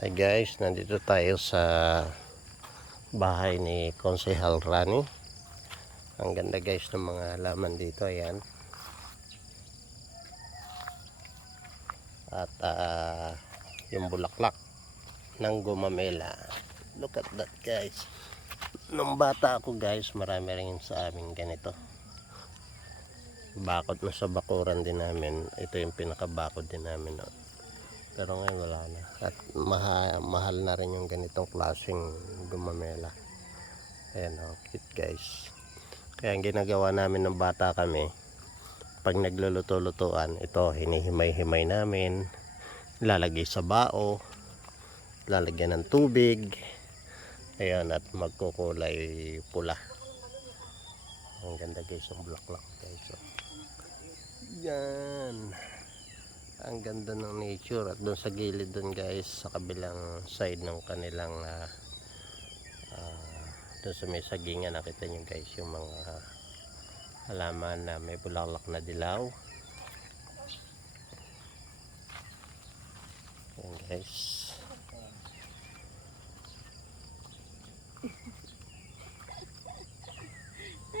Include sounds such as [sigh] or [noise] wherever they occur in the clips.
Hi guys, nandito tayo sa bahay ni Konsehal Rani. Ang ganda guys ng mga halaman dito, ayan. At ah, yung bulaklak ng gumamela. Look at that guys. Nung bata ako guys, marami rin sa amin ganito. Bakod na sa bakuran din namin. Ito yung pinakabakod din namin noon. Pero ngayon wala na. At maha, mahal na rin yung ganitong klaseng gumamela. Ayan o, cute guys. Kaya ang ginagawa namin ng bata kami, pag nagluluto-lutuan, ito hinihimay-himay namin. Lalagay sa bao, lalagyan ng tubig. Ayan, at magkukulay pula. Ang ganda guys, ang bulaklak guys. oh. Yan ang ganda ng nature at doon sa gilid doon guys sa kabilang side ng kanilang uh, doon sa may sagingan nakita nyo guys yung mga halaman na may bulaklak na dilaw. Yan guys.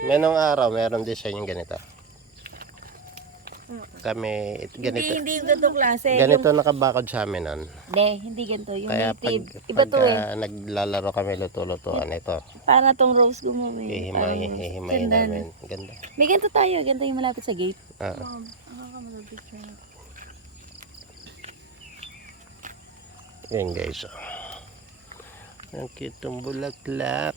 Menong araw meron din sa inyo ganito kami it, Hindi, ganito hindi yung ganitong klase. ganito nakabakod sa amin nun Yung, hindi, hindi ganito. Yung Kaya pag, native. Iba to eh. naglalaro kami luto-lutuan ito, Para tong rose gumamay. ihimay, Parang ihimay ganda, namin. Ganda. May ganito tayo. Ganito yung malapit sa gate. Ah, yan guys. Oh. Ang cute ng bulaklak.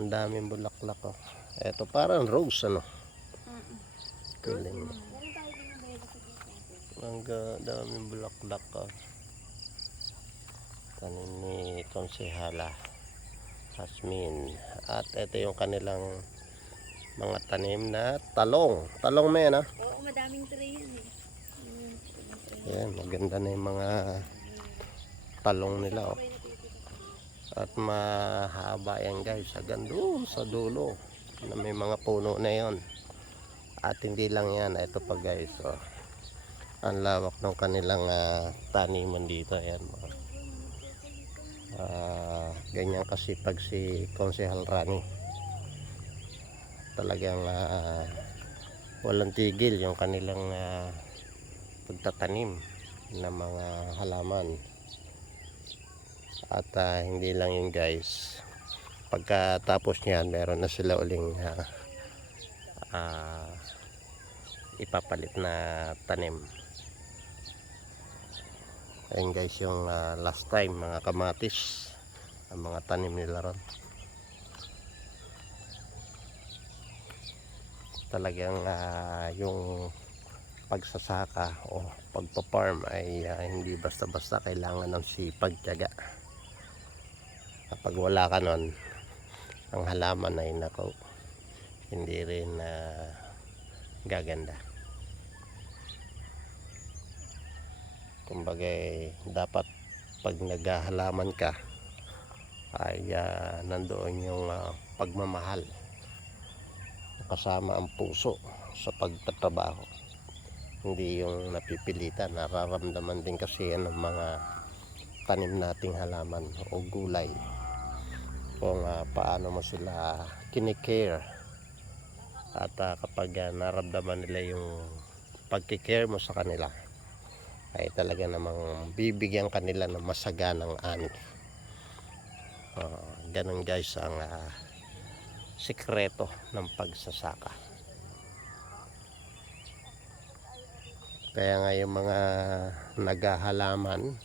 Ang daming bulaklak oh. Ito parang rose ano. Kuling. Ang ga- daming bulaklak oh. Tanim ni Konsehala Hasmin. At ito yung kanilang mga tanim na talong. Talong men ah. Oo, madaming tray yan eh. Ayan, maganda na yung mga talong nila. Oh. At mahaba yan guys, hanggang doon sa dulo. Na may mga puno na yon. At hindi lang yan, ito pa guys. Oh. Ang lawak ng kanilang ah, taniman dito. Ayan. Oh. Ah, ganyan kasi pag si Konsehal Rani. Talagang ah, walang tigil yung kanilang ah, pagtatanim ng mga halaman at ah, hindi lang yun guys pagkatapos niyan meron na sila uling ah, ah, ipapalit na tanim ayun guys yung ah, last time mga kamatis ang mga tanim nila ron talagang ah, yung pagsasaka o pagpa-farm ay ah, hindi basta-basta kailangan ng sipag tiyaga. Kapag wala ka nun, ang halaman ay nako, hindi rin na gaganda. Kumbaga eh, dapat pag naghahalaman ka ay ah, nandoon yung ah, pagmamahal. Kasama ang puso sa pagtatrabaho. Hindi yung napipilitan nararamdaman din kasi yan ng mga tanim nating halaman o gulay. Kung ah, paano mo sila kinikare at ah, kapag ah, naramdaman nila yung pagkikare mo sa kanila ay talaga namang bibigyan kanila ng masaganang ani Ah, ganun guys ang ah, sikreto ng pagsasaka Kaya nga mga naghahalaman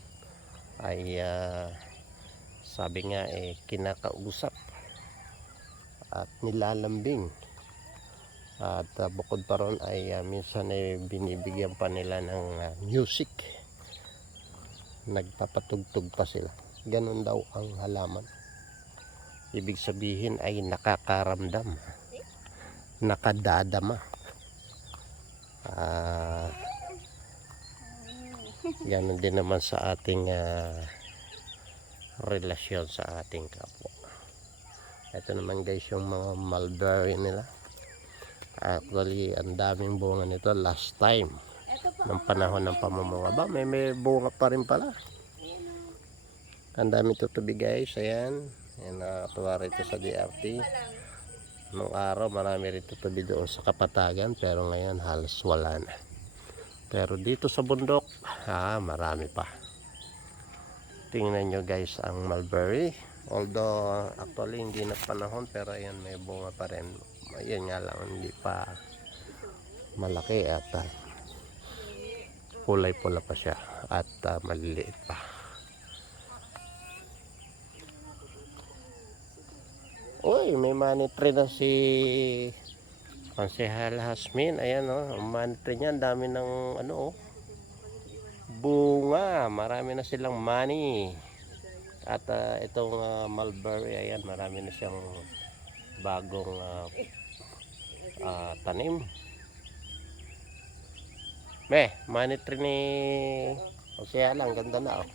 ay ah, sabi nga eh kinakausap at nilalambing. At ah, bukod pa ron ay ah, minsan ay binibigyan pa nila ng ah, music. Nagpapatugtog pa sila. Ganun daw ang halaman. Ibig sabihin ay nakakaramdam. Nakadadama. Ah, Ganon din naman sa ating ah, relasyon sa ating kapwa. Ito naman guys yung mga mulberry nila. Actually, ang daming bunga nito last time ng panahon ng pamamunga. Ba, may, may bunga pa rin pala. Ang dami tutubi guys. Ayan. Ayan nakakatuwa rito sa DRT. Nung araw marami rin tutubi doon sa kapatagan. Pero ngayon halos wala na. Pero dito sa bundok, ah, marami pa. Tingnan nyo guys ang mulberry. Although actually hindi na panahon pero ayan may bunga pa rin. Ayan nga lang hindi pa malaki at ah, kulay pula pa siya at ah, maliliit pa. Uy, may money tree na si Konsehal Hasmin. Ayan oh, ang money tree niya, dami ng ano oh. Bunga, marami na silang money. At ah, itong ah, mulberry, ayan, marami na siyang bagong ah, ah, tanim. Me, money tree ni Konsehal, ang ganda na oh.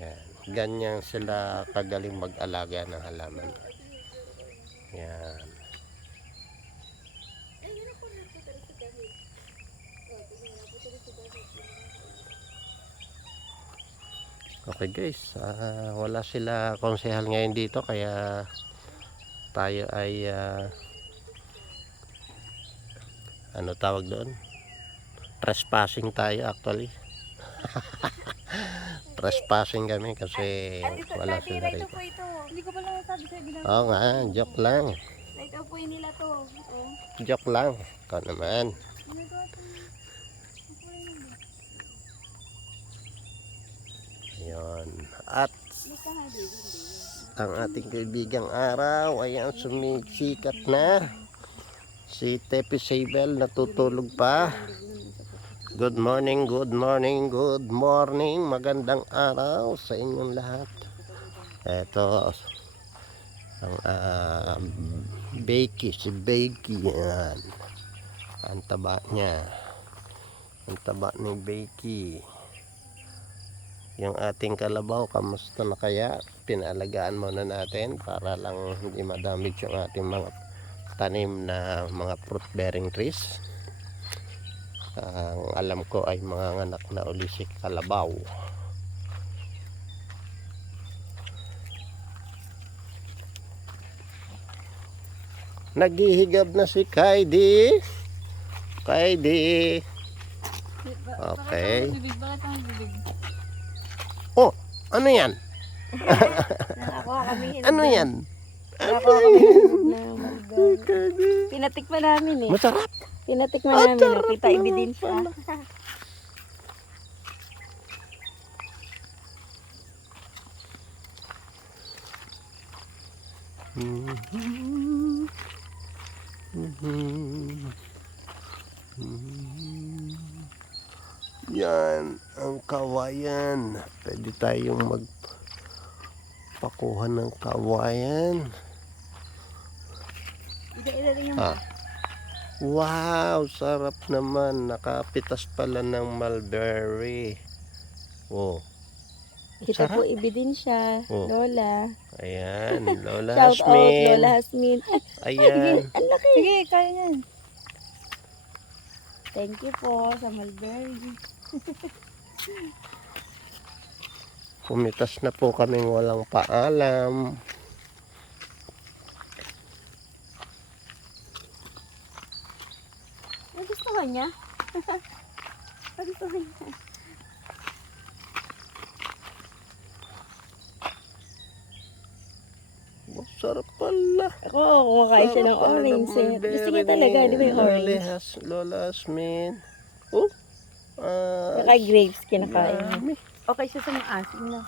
Yan. Ganyan sila kagaling mag-alaga ng halaman. Yan. Okay guys, ah, wala sila konsehal ngayon dito kaya tayo ay ah, ano tawag doon? Trespassing tayo actually. [laughs] Trespassing kami kasi wala sila rito. Hindi ko pala nasabi sa'yo. Bilang Oo nga, joke lang. right po nila to. Joke lang. Ikaw naman. Ginagawa to. Ayun. At ang ating kaibigang araw ay sumisikat na. Si Tepi Sabel natutulog pa. Good morning, good morning, good morning. Magandang araw sa inyong lahat. Ito ang uh, Bakey, si Bakey. Yan. Ang taba niya. Ang taba ni Bakey. Yung ating kalabaw, kamusta na kaya? Pinalagaan muna natin para lang hindi madamage yung ating mga tanim na mga fruit bearing trees. Ang alam ko ay mga anak na uli si kalabaw. Naghihigab na si Kaidi. Kaidi. Okay. Oh, ano yan? Nakakuha kami. Ano yan? Nakakuha kami ng. Pinatikman namin eh. Masarap. Pinatikman namin. Nakita ebidensya. Yan ang kawayan. Pwede tayong magpakuha ng kawayan. Ah. Wow, sarap naman. Nakapitas pala ng mulberry. Oh, Kita sarap. po ebidensya. Oh. Lola. ayan. [laughs] Lola Shout out Hasmin. Lola Hasmin. [laughs] Ayan. Ang laki. Sige, kaya yan. Thank you po sa mulberry. [laughs] Pumitas na po kaming walang paalam. Nagustuhan niya? [laughs] Nagustuhan niya. Oh, sarap pala. Ako, kumakain siya ng orange. eh. Gusto niya talaga, di ba yung orange? Lola Hasmin. Oh, ah, Kaka grapes, kinakain yummy. Okay siya sa mga asin na.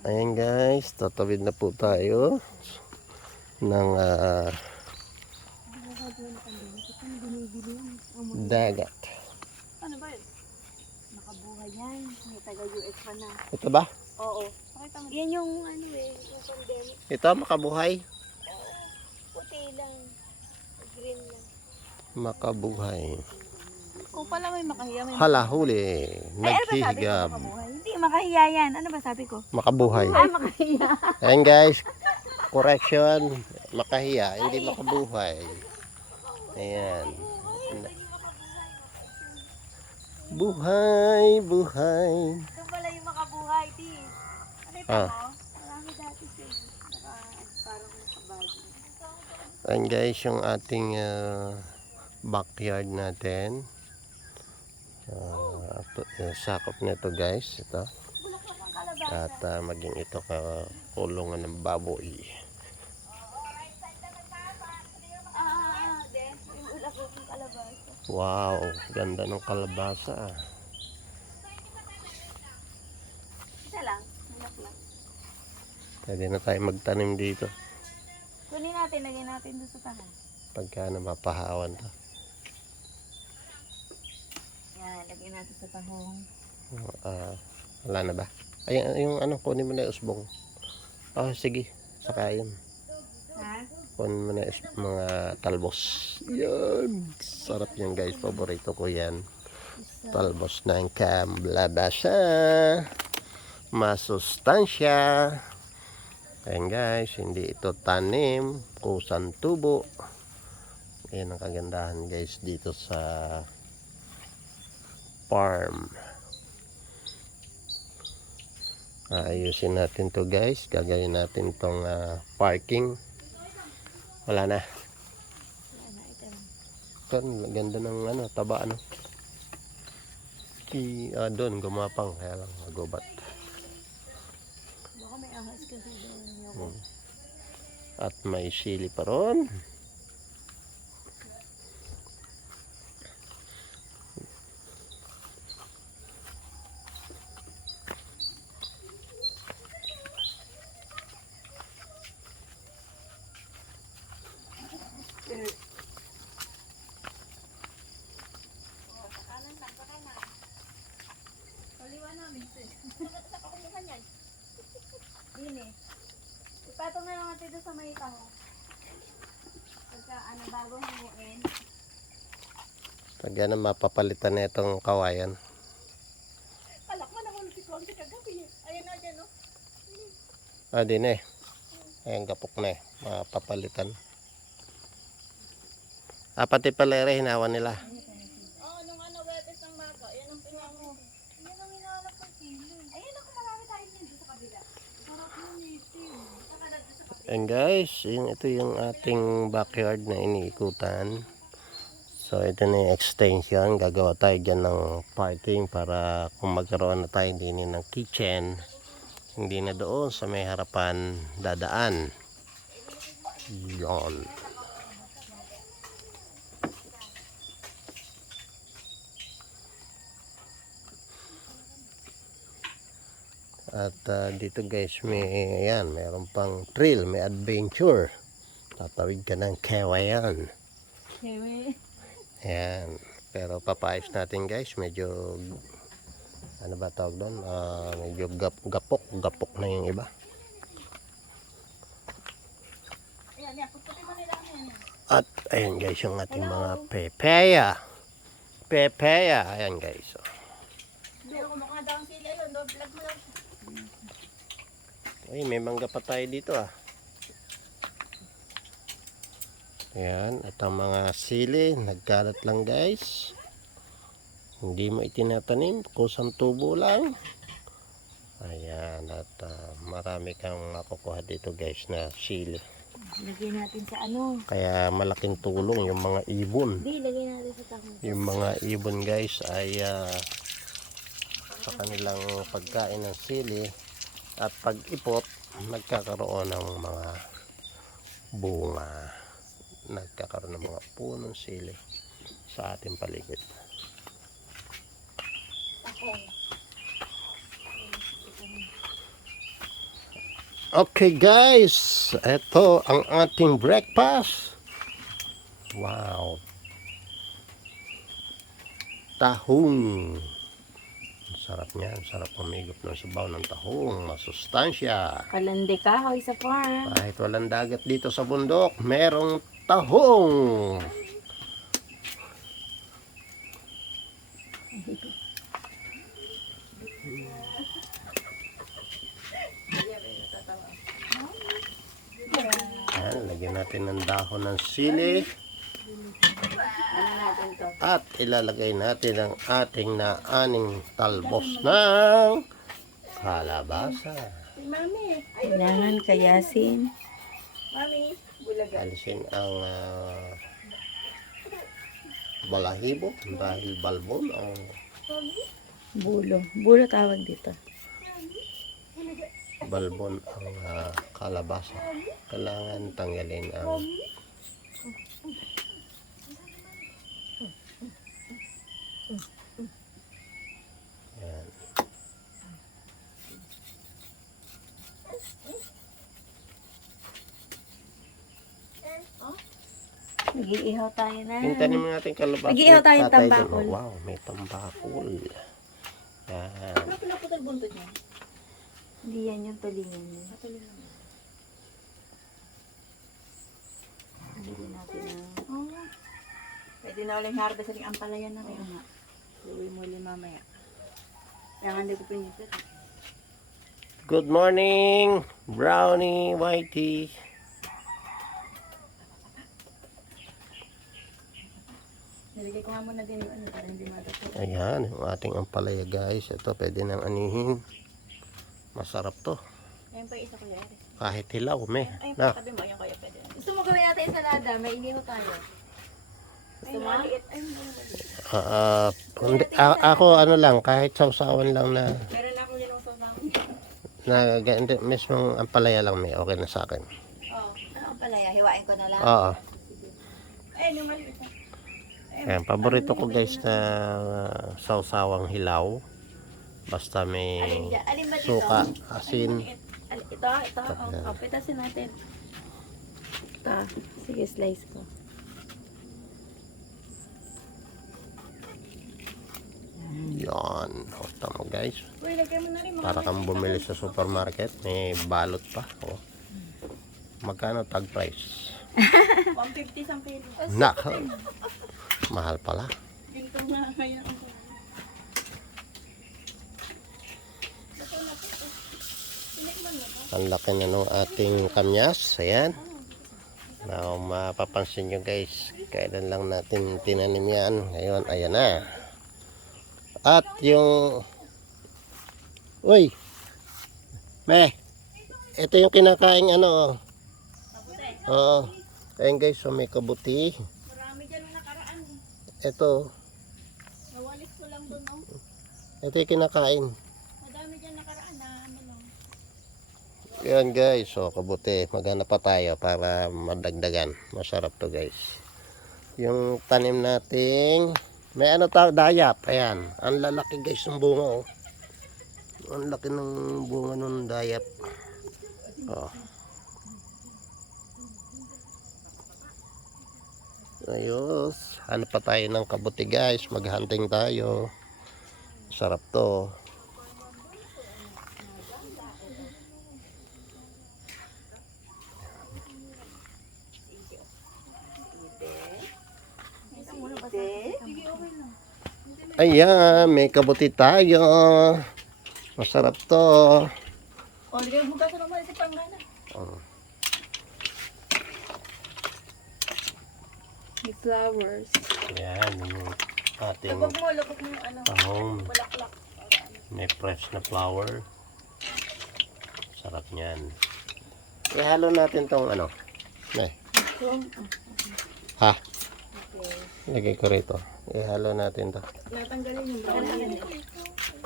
Ayan guys, tatawid na po tayo ng ah, dagat. Ano ba yun? Nakabuhay yan. May taga-US pa na. Ito ba? Oo. Pakita mo. Yan yung ano eh, yung pandemic. Ito makabuhay. Puti lang. Green lang. Makabuhay. Kung pala may makahiya, may Hala, huli. Ano. Makabuhay? Hindi, makahiya yan. Ano ba sabi ko? Makabuhay. Ay, makahiya. Ayan guys, correction. Makahiya, hindi makabuhay. Ayan. Buhay, buhay. Ito pala yung makabuhay, di. Ano ito Ah. mo? Marami dati siya. Naka, parang nakabagi. Ayan guys, yung ating ah, backyard natin. Uh, sakop nito guys, ito. Bulaklak ng kalabasa. At ah, maging ito ka kulungan ng baboy. Ah, ah, ah. Then, yung bulaklak ng kalabasa. Wow, ganda ng kalabasa. Isa lang. Bulaklak. Pwede na tayo magtanim dito. Kunin natin, lagyan natin doon sa tahan. Pagka napapahawan to. Yan, lagyan natin sa tahong. Ah, wala na ba? Ay, yung ano, kunin mo na yung usbong. Oh, sige. Saka yun. Yung us- mga talbos. Yan. Sarap yan guys. Paborito ko yan. Talbos ng kamblabasa. Masustansya. Ayan guys, hindi ito tanim. Kusang tubo. Ayan ang kagandahan guys dito sa farm. Ayusin natin to guys. Gagawin natin tong ah, parking. Wala na. Kan, ganda ng ano, taba ano. Ki, ah, doon, gumapang. Kaya lang, magubat. Baka may ahas kasi doon. Yoko. At may sili pa ron. Kanan lang, sa kanan. Kaliwa namin. Bakit sa pakuluhan yan? Dini. Ipatong na lang natin doon sa may taho. Pagka ano, bago himuin. Yan ang mapapalitan na itong kawayan. Ayan? Ah, din eh. Ayan, kapok na eh. Mapapalitan. Ah, pati pala ere, hinawan nila. Oo, nung ano, webes ng maga. Ayan ang pinango. Yan ang hinahanap ng sili. Ayan ako, marami tayo dito sa kabila. Sarap yung kabila. And guys, yun, ito yung ating backyard na iniikutan. So ito na yung extension. Gagawa tayo dyan ng parking para kung magkaroon na tayo din ng kitchen. Hindi na doon sa may harapan dadaan. Yon. At ah, dito guys, may ayan, mayroon pang trail, may adventure. Tatawid ka ng kewayan. Hewe. Ayan. Pero papayos natin guys, medyo ano ba tawag doon? Ah, medyo gap, gapok, gapok na yung iba. At ayan guys, yung ating mga pepeya. Pepeya. Ayan guys. oh. Ay, may mangga pa tayo dito ah. Ayan, at ang mga sili, nagkalat lang guys. Hindi mo itinatanim, kusang tubo lang. Ayan, at ah, marami kang makukuha dito guys na sili. Lagyan natin sa ano. Kaya malaking tulong yung mga ibon. Hindi, lagyan natin sa tango. Yung mga ibon guys ay ah, sa kanilang pagkain ng sili at pag-ipot, nagkakaroon ng mga bunga. Nagkakaroon ng mga punong sili sa ating paligid. Okay guys, ito ang ating breakfast. Wow. Tahong. Sarap niyan, sarap pamigop ng sabaw ng tahong, masustansya. Kalande kahoy sa farm. Kahit walang dagat dito sa bundok, merong tahong. Ayan, lagyan natin ng dahon ng sili. At ilalagay natin ang ating naaning talbos ng kalabasa. Kailangan kayasin. Mami. Bulaga. Alisin ang ah, balahibo dahil balbon ang Bulo. Bulo tawag dito. balbon ang ah, kalabasa. Kailangan tanggalin ang Nag-iihaw tayo na. Hintanin mo natin kalabasa. Mag-iihaw tayong Tatay dun, tambakol. oh. Wow, may tambakol. Yan. Ano pinaputol buntot niya? Hindi yan yung tulingan niya. Bili natin ng... Oh. Pwede na ulit harvest sa ang palayan na rin. Oo nga. Luwi mo ulit mamaya. Kaya nga hindi ko pinipit. Good morning, Brownie Whitey. Nilagay ko nga muna din yung ano para hindi matapos. Ayan, yung ating ampalaya guys. Ito, pwede nang anihin. Masarap to. Ayun pa isa ko yari. Kahit hilaw. Ayun Na, pa tabi mo, ayun kaya pwede. Gusto mo gawin natin ensalada, may iniho tayo. Gusto mo? Maliit. Ay, hindi maliit. hindi, a- ako ano lang, kahit sausawan lang na, Meron na akong linusaw na. na ganito, mismong ampalaya lang, me. Okay na sa akin. Oo. Ano ang palaya? Hiwain ko na lang. Oo. Ayun, yung maliit. Ayan, paborito ko guys na sausawang hilaw. Basta may suka, asin. Ito, ito. Oh, pitasin natin. Ito. Sige, slice ko. Yan. O, tama guys. Para kang bumili sa supermarket, may balot pa. O. Magkano tag price? 150 isang kilo. Mahal pala. Ganito nga kaya ang Ang laki na ng ating kamyas. Ayan. Now, mapapansin nyo guys, kailan lang natin tinanim yan. Ngayon, ayan na. At yung... Uy! Me! Ito yung kinakain ano. oh. Oo. Ayan guys, so may kabuti. Marami dyan nung nakaraan. Ito. Nawalis ko lang doon. Oh. Ito yung kinakain. Madami dyan nakaraan na ano lang. Yan guys, so kabuti. Maghanap pa tayo para madagdagan. Masarap to guys. Yung tanim nating may ano tawag dayap. Ayan. Ang lalaki guys ng bunga oh. Ang laki ng bunga ng dayap. Oh. Ayos. Hanap pa tayo ng kabuti guys. Maghunting tayo. Sarap to. Ayan, may kabuti tayo. Masarap to. O, mo bukas naman si Panggana. Oh. Flowers. Ayan, yung ating Lubog mo, lubog mo yung ano. tahong. Bulaklak. May fresh na flower. Sarap niyan. Ihalo natin tong ano. Ne. Ha? Lagay ko rito. Ihalo natin to. Natanggalin yung brown.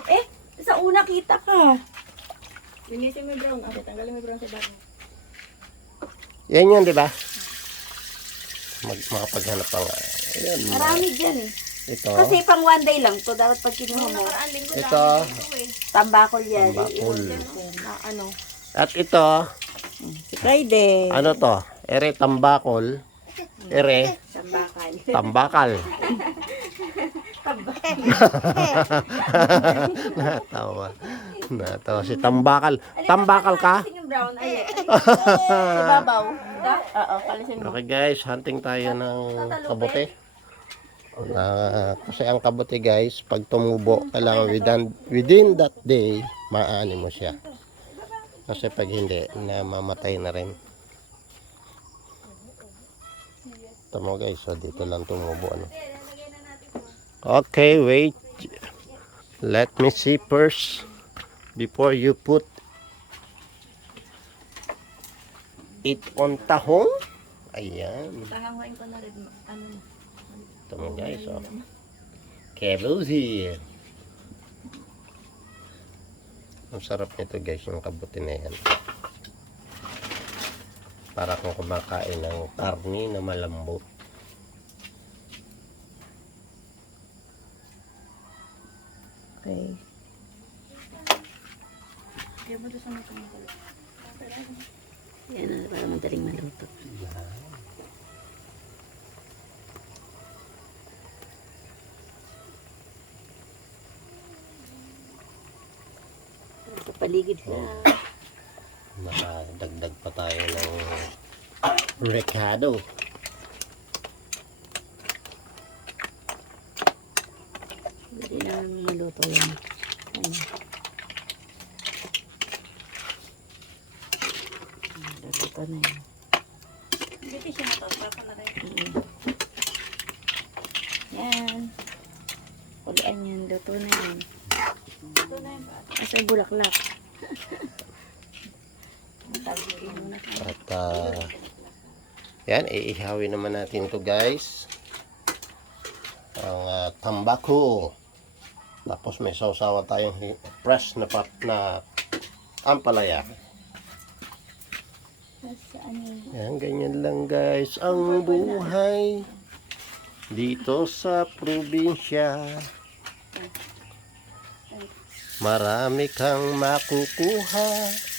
Eh, sa una kita ka. Linisin mo yung brown. Okay, tanggalin mo yung brown sa bago. Yan yun, di ba? Mag makapaghanap pa nga. Ayan. Marami dyan eh. Ito. Kasi pang one day lang to Dapat pag kinuha mo. Ito. eh. Tambakol yan. Tambakol. Na, ano? At ito, Si Friday. ano to? Ere tambakol. Ere Tambakal. tambakal. [laughs] Natawa. Natawa si tambakal. Tambakal ka? Yung brown. Ay, Ibabaw. Da? Oo, kalisin mo. Okay guys, hunting tayo ng kabuti. Na, kasi ang kabuti guys, pag tumubo, kailangan within, within that day, maani mo siya. Kasi pag hindi, namamatay na rin. Ito mo guys, so dito lang tumubo. Ano. Okay, wait. Let me see first before you put it on tahong. Ayan. Tahanguin ko na rin. Ano, Ito mo guys, oh. Kerusi. Ang sarap nito guys, yung kabuti na yan. Para kung kumakain ng karni na malambot. okay. Kaya mo doon sa mga. Yan na, para madaling maluto. Sa paligid siya. Nakadagdag pa tayo ng recado. Hindi na maluto yan. Ano? Maluto na yan. Hindi siya natapapa na rin. Mm. Yan. Kulian yan. Luto na yan. Ito na yung bata. Kasi bulaklak. Tagilin mo na. At ah, yan, iihawin naman natin to guys. Ang ah, tambako. Tapos may sausawa tayong fresh na pat na ampalaya. Yan, ganyan lang guys ang buhay dito sa probinsya. Marami kang makukuha.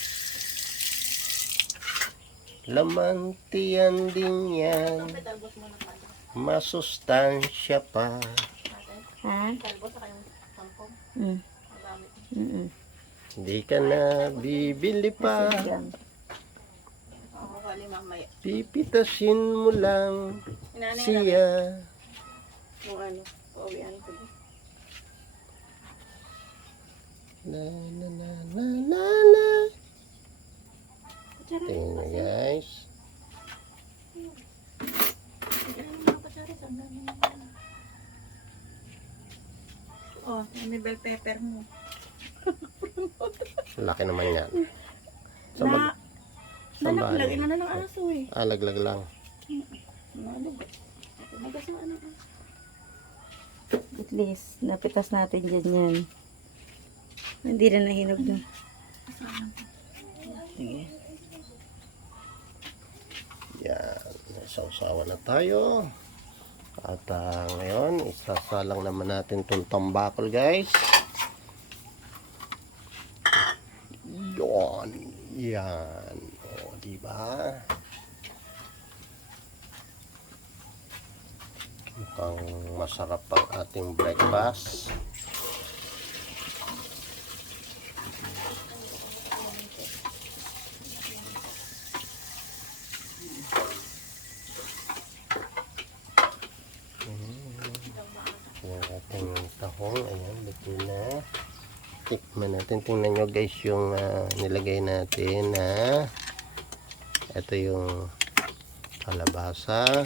Laman tiyan din yan. Masustansya pa. Ha? Mm. Magamit. Mm-mm. Hindi ka na bibili pa. Pipitasin mo lang siya. Kung ano, pauwian ko. na na na na. Kutsara. Tingnan nyo guys. Ano mga kutsara? Saan dami na yan? Oh, may bell pepper mo. [laughs] Laki naman yan. Sa mag... Sa Nalaglag, bahay. ina na ng aso eh. Ah, laglag lang. Nalaglag. Yung ano. ah. At least, napitas natin dyan yan. Hindi na nahinog na. Sige. Yan. Sausawa na tayo. At ah, ngayon, isasalang naman natin itong tambakol guys. Yan. Yan. O, diba? Mukhang masarap ang ating breakfast. Yung ating tahong, ayan, luto na. Tikman natin. Tingnan nyo guys yung ah, nilagay natin na ito yung kalabasa.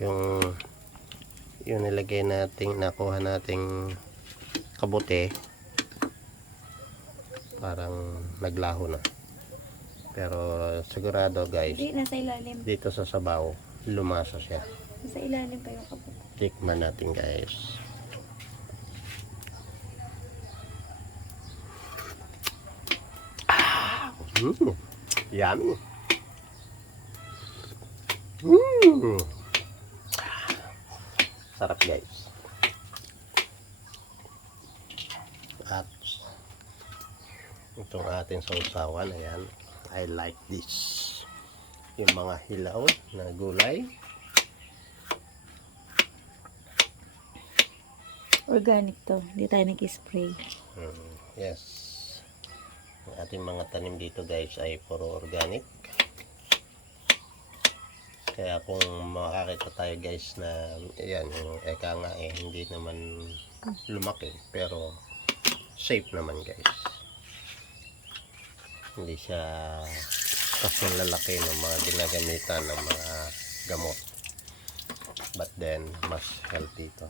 Yung yung nilagay nating nakuha nating kabote parang naglaho na. Pero sigurado guys, Hindi, nasa ilalim. dito sa sabaw, lumasa siya. Nasa ilalim pa yung kapot. Tikman natin guys. Ah, mm, yummy. Mm. Sarap guys. At itong ating sausawan, ayan. I like this. Yung mga hilaw na gulay. Organic to. Hindi tayo nag-spray. Mm, yes. Ang ating mga tanim dito guys ay puro organic. Kaya kung makakita tayo guys na yan, yung eka nga eh, hindi naman lumaki pero safe naman guys. Hindi siya kasing lalaki ng mga ginagamitan ng mga gamot. But then, mas healthy ito.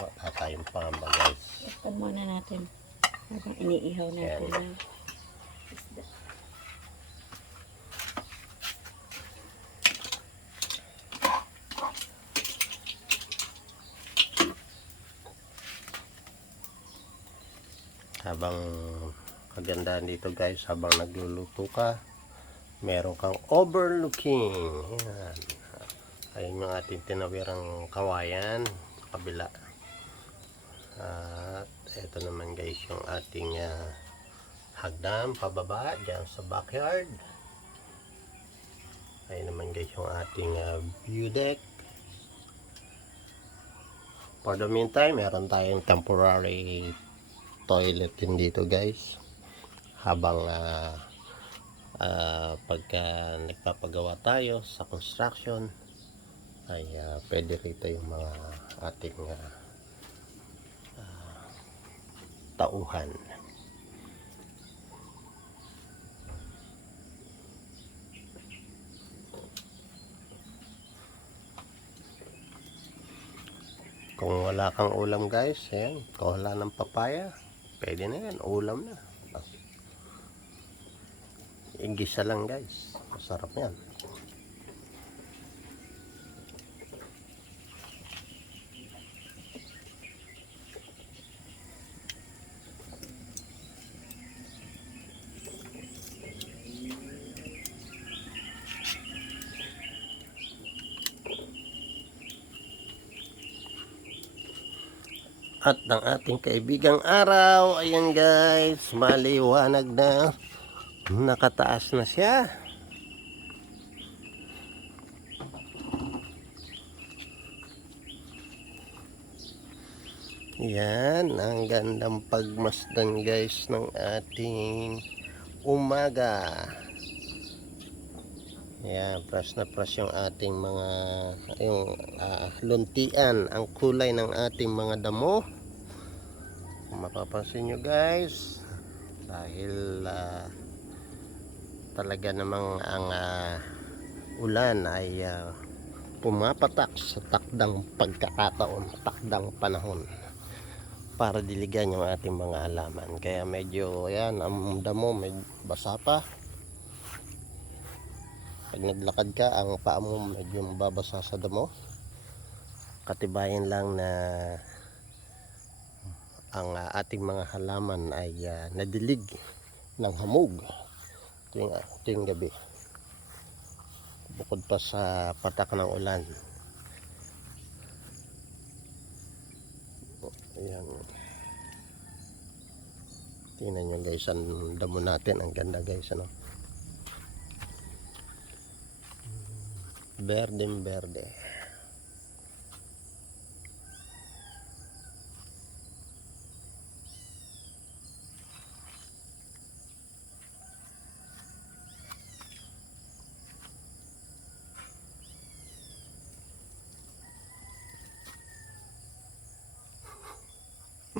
Wala tayong pangamba guys. Buksan muna natin. Habang iniihaw natin. Yan. ng isda. habang kagandahan dito guys habang nagluluto ka meron kang overlooking. Yan. Ayun yung ating tinawirang kawayan sa kabila. At ito naman guys yung ating ah, hagdan pababa dyan sa backyard. Ayun naman guys yung ating ah, view deck. For the meantime meron tayong temporary toilet din dito guys. Habang ah, ah, pagka nagpapagawa tayo sa construction ay ah, pwede rito yung mga ating ah, ah, tauhan kung wala kang ulam guys ayan, kung wala ng papaya Pwede na yan, ulam na. Igisa lang guys. Masarap yan. At ang ating kaibigang araw, ayan guys, maliwanag na. Nakataas na siya. Yan, ang gandang pagmasdan guys ng ating umaga. Yan, fresh na fresh yung ating mga yung ah, luntian, ang kulay ng ating mga damo. Kung mapapansin nyo guys, dahil ah, talaga namang ang ah, ulan ay ah, pumapatak sa takdang pagkakataon, takdang panahon para diligan yung ating mga halaman. Kaya medyo yan, ang damo medyo basa pa. Pag naglakad ka ang paa mo medyo mababasa sa damo. Katibayan lang na ang ah, ating mga halaman ay ah, nadilig ng hamog tuwing, tuwing gabi. Bukod pa sa patak ng ulan. Ayan. Tingnan nyo guys ang damo natin. Ang ganda guys ano? Berdeng verde.